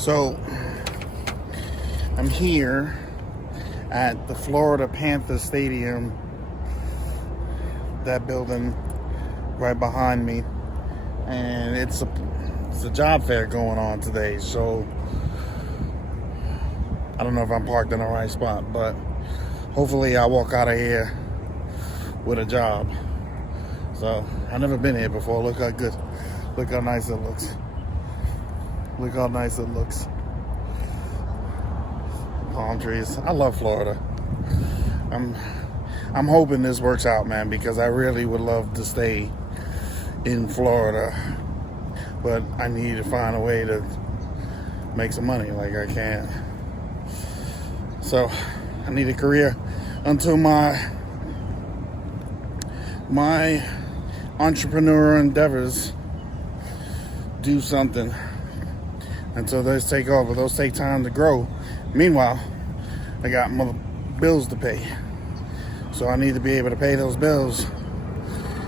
So I'm here at the Florida Panthers Stadium, that building right behind me, and it's a job fair going on today. So I don't know if I'm parked in the right spot, but hopefully I walk out of here with a job. So I've never been here before. Look how nice it looks. Look how nice it looks. Palm trees. I love Florida. I'm hoping this works out, man, because I really would love to stay in Florida, but I need to find a way to make some money like I can. So I need a career until my entrepreneur endeavors do something. Until those take over, those take time to grow. Meanwhile, I got my bills to pay. So I need to be able to pay those bills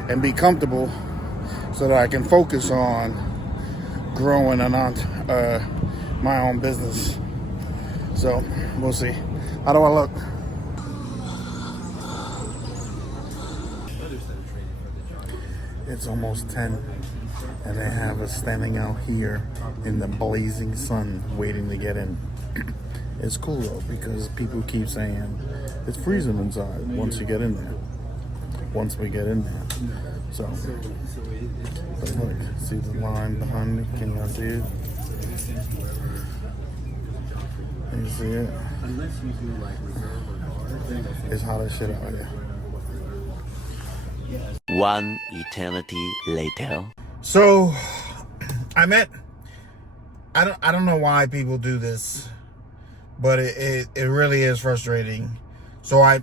and be comfortable so that I can focus on growing my own business. So we'll see. How do I look? It's almost 10. And they have us standing out here in the blazing sun waiting to get in. It's cool though, because people keep saying it's freezing inside once you get in there. Once we get in there. So, but look, see the line behind me? Can y'all see it? Can you see it? It's hot as shit out here. One eternity later. So, I don't know why people do this, but it really is frustrating. So I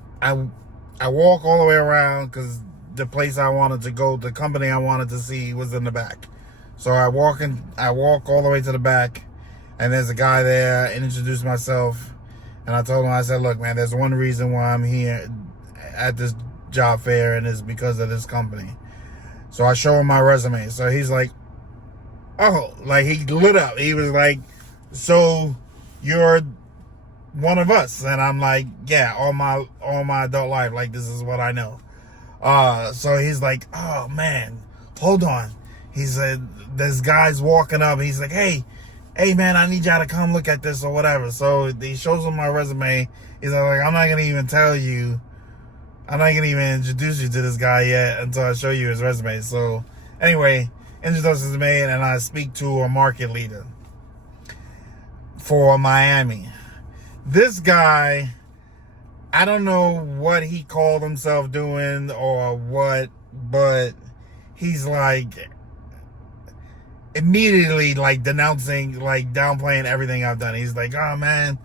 walk all the way around because the place I wanted to go, the company I wanted to see was in the back. So I walk all the way to the back, and there's a guy there. I introduced myself, and I told him, I said, look, man, there's one reason why I'm here at this job fair, and it's because of this company. So I show him my resume. So he's like, oh, like he lit up. He was like, so you're one of us? And I'm like, yeah, all my adult life, like this is what I know. So he's like, oh man, hold on. He said, this guy's walking up. He's like, hey man, I need y'all to come look at this or whatever. So he shows him my resume. He's like, I'm not going to even tell you. I'm not going to even introduce you to this guy yet until I show you his resume. So anyway, introductions made, and I speak to a market leader for Miami. This guy, I don't know what he called himself doing or what, but he's like immediately like denouncing, like downplaying everything I've done. He's like, oh man,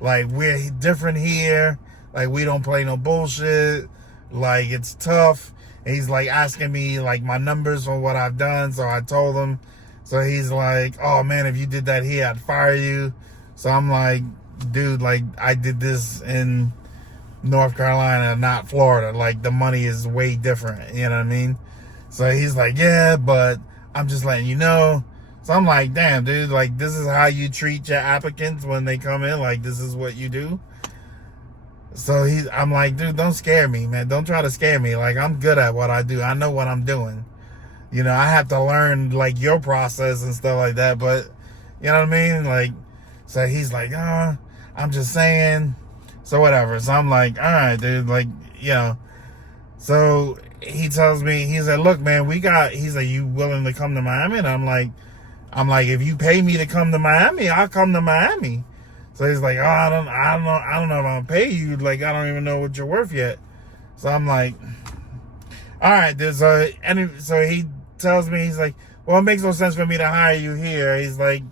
like we're different here. Like, we don't play no bullshit. Like, it's tough. And he's, like, asking me, like, my numbers for what I've done. So I told him. So he's like, oh, man, if you did that here, I'd fire you. So I'm like, dude, like, I did this in North Carolina, not Florida. Like, the money is way different. You know what I mean? So he's like, yeah, but I'm just letting you know. So I'm like, damn, dude, like, this is how you treat your applicants when they come in? Like, this is what you do? So I'm like, dude, don't scare me, man. Don't try to scare me. Like, I'm good at what I do. I know what I'm doing. You know, I have to learn, like, your process and stuff like that. But, you know what I mean? Like, so he's like, I'm just saying. So whatever. So I'm like, all right, dude. Like, you know. So he tells me, he said, look, man, he's like, you willing to come to Miami? And I'm like, if you pay me to come to Miami, I'll come to Miami. So he's like, oh, I don't know if I'll pay you. Like, I don't even know what you're worth yet. So I'm like, all right, so he tells me, he's like, well, it makes no sense for me to hire you here. He's like,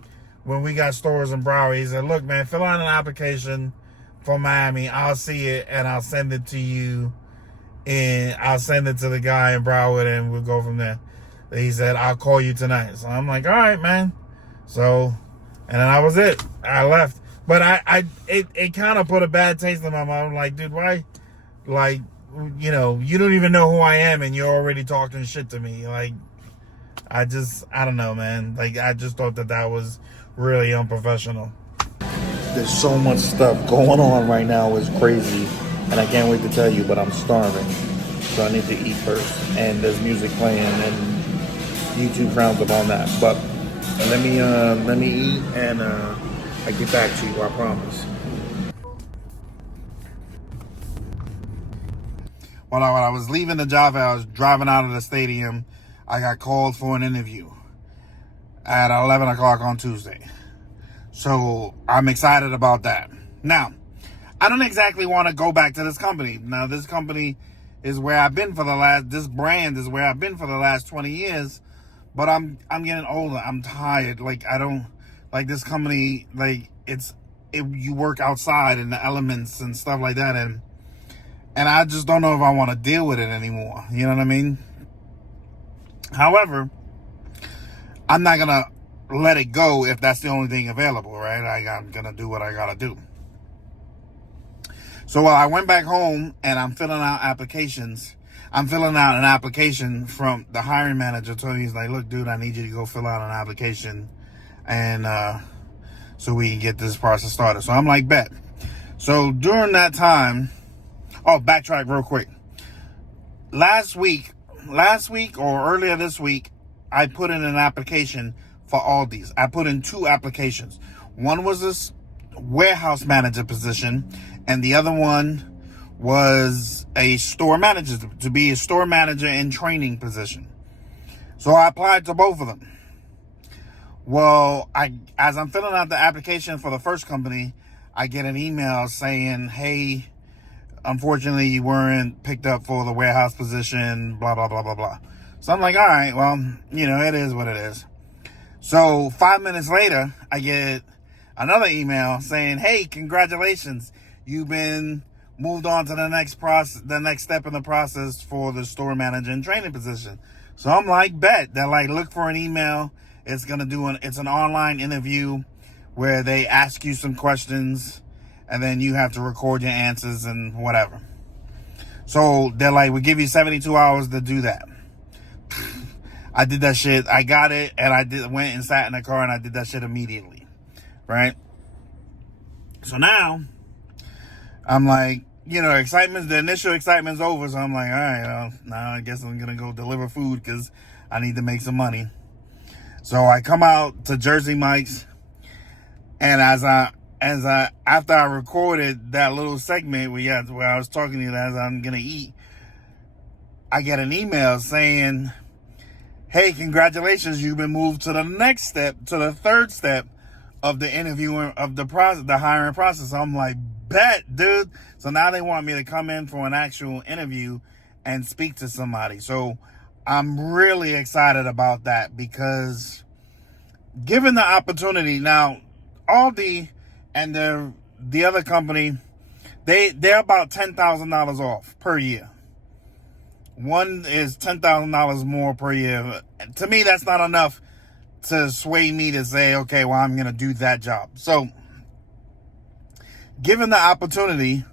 when we got stores in Broward, he said, look, man, fill out an application for Miami. I'll see it and I'll send it to you. And I'll send it to the guy in Broward and we'll go from there. He said, I'll call you tonight. So I'm like, all right, man. So, and then that was it. I left. But it kind of put a bad taste in my mouth. I'm like, dude, why? Like, you know, you don't even know who I am and you're already talking shit to me. Like, I don't know, man. Like, I just thought that was really unprofessional. There's so much stuff going on right now. It's crazy. And I can't wait to tell you, but I'm starving. So I need to eat first. And there's music playing and YouTube frowns upon that. But let me eat and I get back to you, I promise. When I was leaving the job, I was driving out of the stadium. I got called for an interview at 11 o'clock on Tuesday. So I'm excited about that. Now, I don't exactly want to go back to this company. Now, this company is where I've been this brand is where I've been for the last 20 years. But I'm getting older. I'm tired. Like, I don't like this company. Like, you work outside in the elements and stuff like that. And I just don't know if I want to deal with it anymore. You know what I mean? However, I'm not going to let it go if that's the only thing available, right? I'm going to do what I got to do. So I went back home and I'm filling out applications. I'm filling out an application from the hiring manager. Told me, he's like, look, dude, I need you to go fill out an application and so we can get this process started. So I'm like, bet. So during that time, backtrack real quick. Last week or earlier this week, I put in an application for Aldi's. I put in 2 applications. One was this warehouse manager position, and the other one was a store manager, to be a store manager in training position. So I applied to both of them. Well, as I'm filling out the application for the first company, I get an email saying, hey, unfortunately, you weren't picked up for the warehouse position, blah, blah, blah, blah, blah. So I'm like, all right, well, it is what it is. So 5 minutes later, I get another email saying, hey, congratulations. You've been moved on to the next step in the process for the store manager and training position. So I'm like, bet. They're like, look for an email. It's an online interview where they ask you some questions and then you have to record your answers and whatever. So they're like, we give you 72 hours to do that. I did that shit. I got it, and went and sat in the car, and I did that shit immediately, right? So now, I'm like, the initial excitement's over, so I'm like, all right, well, now I guess I'm gonna go deliver food because I need to make some money. So I come out to Jersey Mike's, and after I recorded that little segment where I was talking to you as I'm gonna eat, I get an email saying, hey, congratulations, you've been moved to the next step, to the third step of the interviewing of the process, the hiring process. So I'm like, bet, dude. So now they want me to come in for an actual interview and speak to somebody. So I'm really excited about that because given the opportunity, now Aldi and the other company, they're about $10,000 off per year. One is $10,000 more per year. To me, that's not enough to sway me to say, okay, well, I'm going to do that job. So, given the opportunity,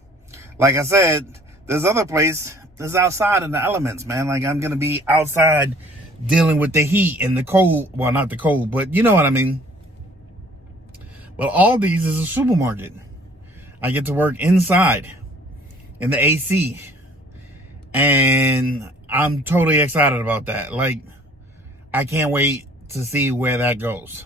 like I said, there's other place that's outside in the elements, man. Like, I'm going to be outside dealing with the heat and the cold. Well, not the cold, but you know what I mean. Well, Aldi's is a supermarket. I get to work inside in the AC. And I'm totally excited about that. Like, I can't wait to see where that goes.